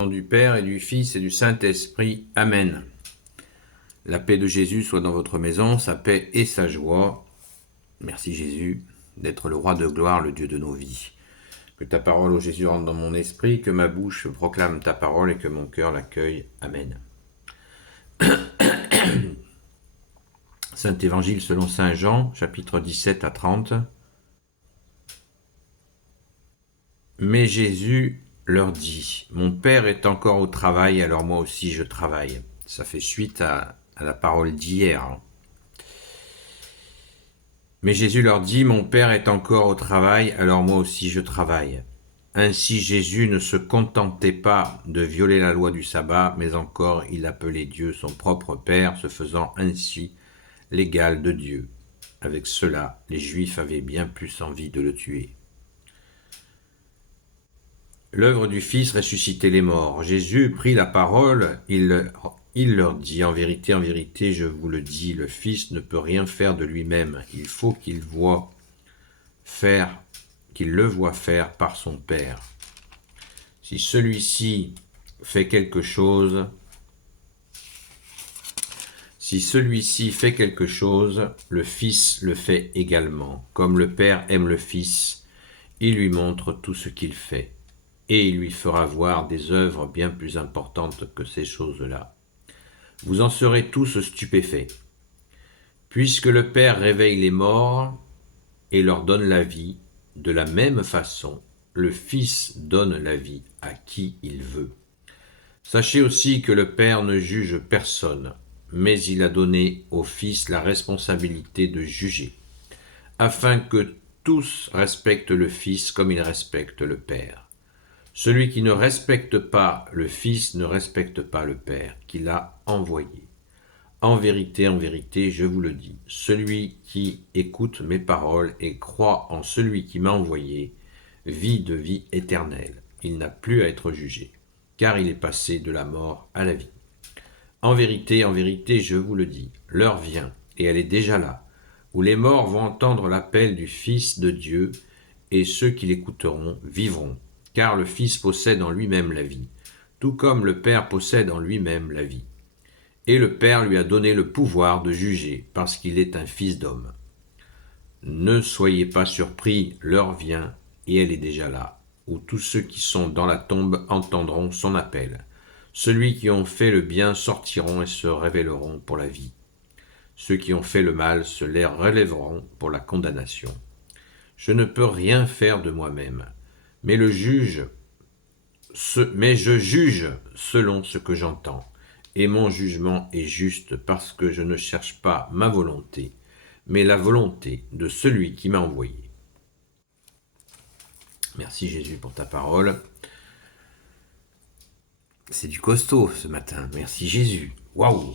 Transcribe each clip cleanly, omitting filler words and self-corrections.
Au nom du Père et du Fils et du Saint-Esprit. Amen. La paix de Jésus soit dans votre maison, sa paix et sa joie. Merci Jésus d'être le roi de gloire, le Dieu de nos vies. Que ta parole, ô Jésus, rentre dans mon esprit, que ma bouche proclame ta parole et que mon cœur l'accueille. Amen. Saint Évangile selon Saint Jean, chapitre 17 à 30. Mais Jésus leur dit, « Mon Père est encore au travail, alors moi aussi je travaille. » Ça fait suite à la parole d'hier. Mais Jésus leur dit, « Mon Père est encore au travail, alors moi aussi je travaille. » Ainsi Jésus ne se contentait pas de violer la loi du sabbat, mais encore il appelait Dieu son propre Père, se faisant ainsi l'égal de Dieu. Avec cela, les Juifs avaient bien plus envie de le tuer. L'œuvre du Fils ressuscitait les morts. Jésus prit la parole, il leur dit, en vérité, je vous le dis, le Fils ne peut rien faire de lui-même. Il faut qu'il le voie faire par son Père. Si celui-ci fait quelque chose, le Fils le fait également. Comme le Père aime le Fils, il lui montre tout ce qu'il fait. Et il lui fera voir des œuvres bien plus importantes que ces choses-là. Vous en serez tous stupéfaits. Puisque le Père réveille les morts et leur donne la vie, de la même façon, le Fils donne la vie à qui il veut. Sachez aussi que le Père ne juge personne, mais il a donné au Fils la responsabilité de juger, afin que tous respectent le Fils comme il respecte le Père. Celui qui ne respecte pas le Fils ne respecte pas le Père qui l'a envoyé. En vérité, je vous le dis, celui qui écoute mes paroles et croit en celui qui m'a envoyé vit de vie éternelle. Il n'a plus à être jugé, car il est passé de la mort à la vie. En vérité, je vous le dis, l'heure vient, et elle est déjà là, où les morts vont entendre l'appel du Fils de Dieu, et ceux qui l'écouteront vivront. Car le Fils possède en lui-même la vie, tout comme le Père possède en lui-même la vie. Et le Père lui a donné le pouvoir de juger, parce qu'il est un Fils d'homme. Ne soyez pas surpris, l'heure vient, et elle est déjà là, où tous ceux qui sont dans la tombe entendront son appel. Ceux qui ont fait le bien sortiront et se révéleront pour la vie. Ceux qui ont fait le mal se les relèveront pour la condamnation. Je ne peux rien faire de moi-même. Mais je juge selon ce que j'entends, et mon jugement est juste parce que je ne cherche pas ma volonté, mais la volonté de celui qui m'a envoyé. Merci Jésus pour ta parole. C'est du costaud ce matin, merci Jésus. Waouh!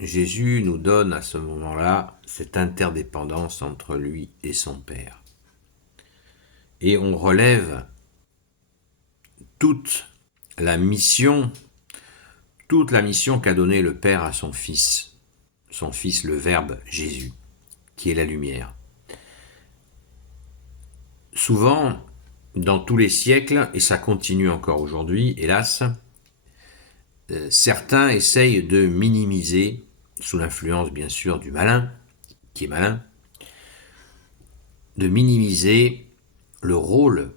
Jésus nous donne à ce moment-là cette interdépendance entre lui et son Père. Et on relève toute la mission qu'a donnée le Père à son Fils le Verbe Jésus, qui est la lumière. Souvent, dans tous les siècles, et ça continue encore aujourd'hui, hélas, certains essayent de minimiser, sous l'influence bien sûr du malin, qui est malin, de minimiser le rôle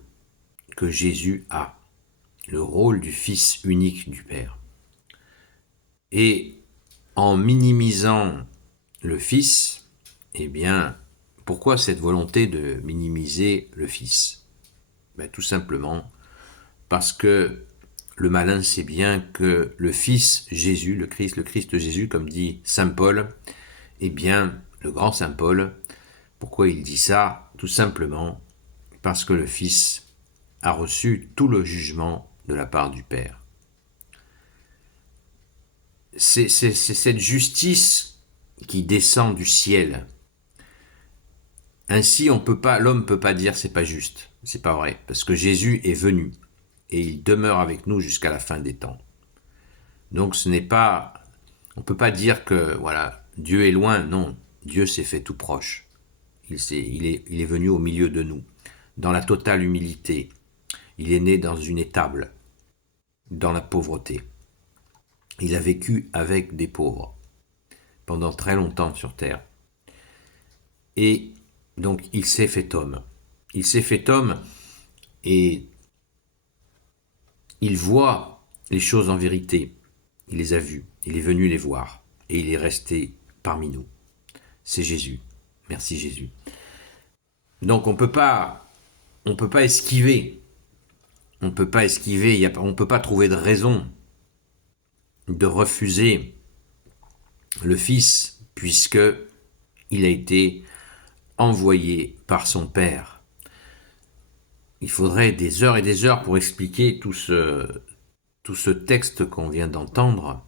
que Jésus a, le rôle du Fils unique du Père. Et en minimisant le Fils, eh bien, pourquoi cette volonté de minimiser le Fils ? Tout simplement parce que le malin sait bien que le Fils Jésus, le Christ Jésus, comme dit Saint Paul, eh bien, le grand Saint Paul, pourquoi il dit ça ? Tout simplement parce que le Fils a reçu tout le jugement de la part du Père. C'est cette justice qui descend du ciel. Ainsi, l'homme ne peut pas dire c'est pas juste, c'est pas vrai, parce que Jésus est venu et il demeure avec nous jusqu'à la fin des temps. Donc on ne peut pas dire que voilà, Dieu est loin, non, Dieu s'est fait tout proche. Il est venu au milieu de nous, dans la totale humilité. Il est né dans une étable, dans la pauvreté. Il a vécu avec des pauvres pendant très longtemps sur terre. Et donc il s'est fait homme. Il s'est fait homme et il voit les choses en vérité. Il les a vues, il est venu les voir et il est resté parmi nous. C'est Jésus. Merci Jésus. Donc on peut pas esquiver. On peut pas esquiver, on peut pas trouver de raison de refuser le Fils puisque il a été envoyé par son Père. Il faudrait des heures et des heures pour expliquer tout ce texte qu'on vient d'entendre,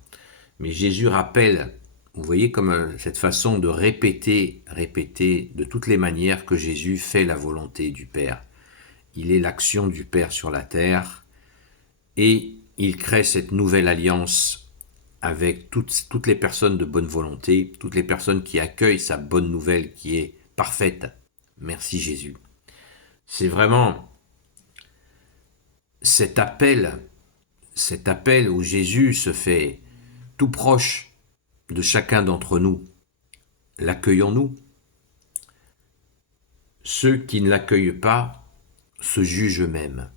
mais Jésus rappelle, vous voyez comme cette façon de répéter de toutes les manières que Jésus fait la volonté du Père. Il est l'action du Père sur la terre et il crée cette nouvelle alliance avec toutes les personnes de bonne volonté, toutes les personnes qui accueillent sa bonne nouvelle qui est parfaite. Merci Jésus. C'est vraiment cet appel où Jésus se fait tout proche de chacun d'entre nous. L'accueillons-nous? Ceux qui ne l'accueillent pas se jugent eux-mêmes.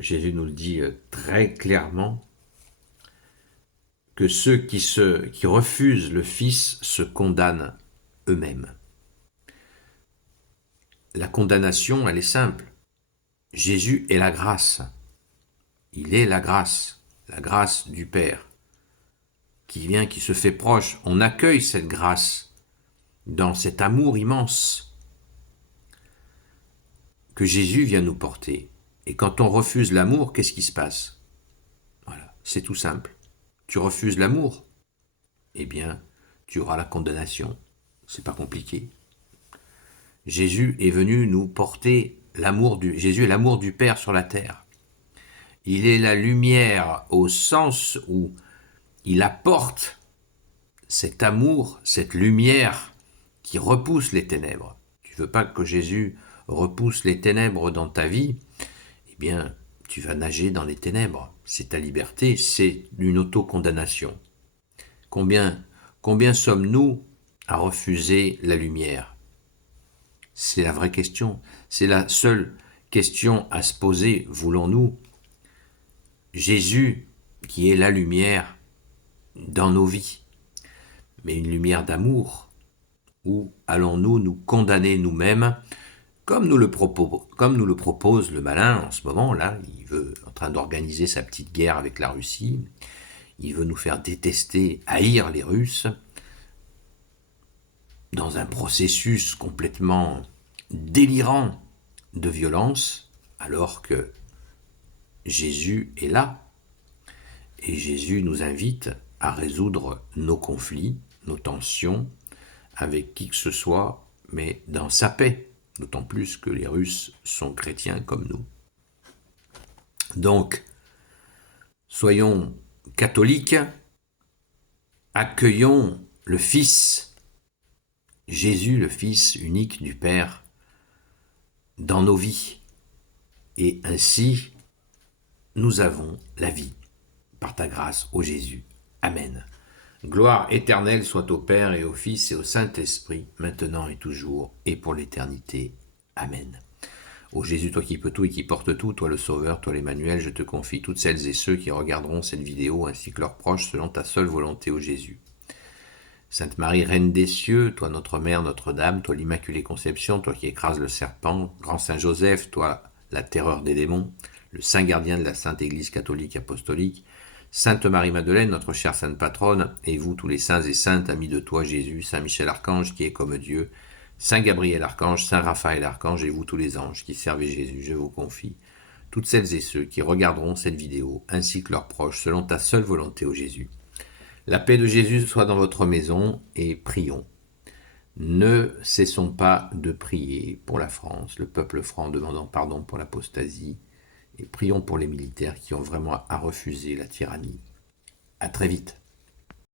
Jésus nous le dit très clairement, que ceux qui refusent le Fils se condamnent eux-mêmes. La condamnation, elle est simple. Jésus est la grâce. Il est la grâce du Père, qui vient, qui se fait proche. On accueille cette grâce dans cet amour immense que Jésus vient nous porter. Et quand on refuse l'amour, qu'est-ce qui se passe? Voilà, c'est tout simple. Tu refuses l'amour, eh bien, tu auras la condamnation. C'est pas compliqué. Jésus est venu nous porter Jésus est l'amour du Père sur la terre. Il est la lumière au sens où il apporte cet amour, cette lumière qui repousse les ténèbres. Tu veux pas que Jésus repousse les ténèbres dans ta vie? Eh bien, tu vas nager dans les ténèbres. C'est ta liberté, c'est une autocondamnation. Combien sommes-nous à refuser la lumière? C'est la vraie question. C'est la seule question à se poser. Voulons-nous Jésus, qui est la lumière dans nos vies, mais une lumière d'amour, ou allons-nous nous condamner nous-mêmes, comme nous le propose le malin en ce moment, là, il veut, en train d'organiser sa petite guerre avec la Russie, il veut nous faire détester, haïr les Russes, dans un processus complètement délirant de violence, alors que Jésus est là. Et Jésus nous invite à résoudre nos conflits, nos tensions, avec qui que ce soit, mais dans sa paix, d'autant plus que les Russes sont chrétiens comme nous. Donc, soyons catholiques, accueillons le Fils, Jésus, le Fils unique du Père, dans nos vies. Et ainsi, nous avons la vie, par ta grâce, ô Jésus. Amen. Gloire éternelle soit au Père et au Fils et au Saint-Esprit, maintenant et toujours, et pour l'éternité. Amen. Ô Jésus, toi qui peux tout et qui portes tout, toi le Sauveur, toi l'Emmanuel, je te confie toutes celles et ceux qui regarderont cette vidéo, ainsi que leurs proches, selon ta seule volonté, ô Jésus. Sainte Marie, Reine des cieux, toi notre Mère, Notre-Dame, toi l'Immaculée Conception, toi qui écrases le serpent, Grand Saint Joseph, toi la terreur des démons, le Saint Gardien de la Sainte Église catholique apostolique, Sainte Marie-Madeleine, notre chère Sainte Patronne, et vous tous les saints et saintes, amis de toi Jésus, Saint Michel Archange qui est comme Dieu, Saint Gabriel Archange, Saint Raphaël Archange, et vous tous les anges qui servez Jésus, je vous confie toutes celles et ceux qui regarderont cette vidéo, ainsi que leurs proches, selon ta seule volonté, ô Jésus. La paix de Jésus soit dans votre maison, et prions. Ne cessons pas de prier pour la France, le peuple franc demandant pardon pour l'apostasie, et prions pour les militaires qui ont vraiment à refuser la tyrannie. À très vite.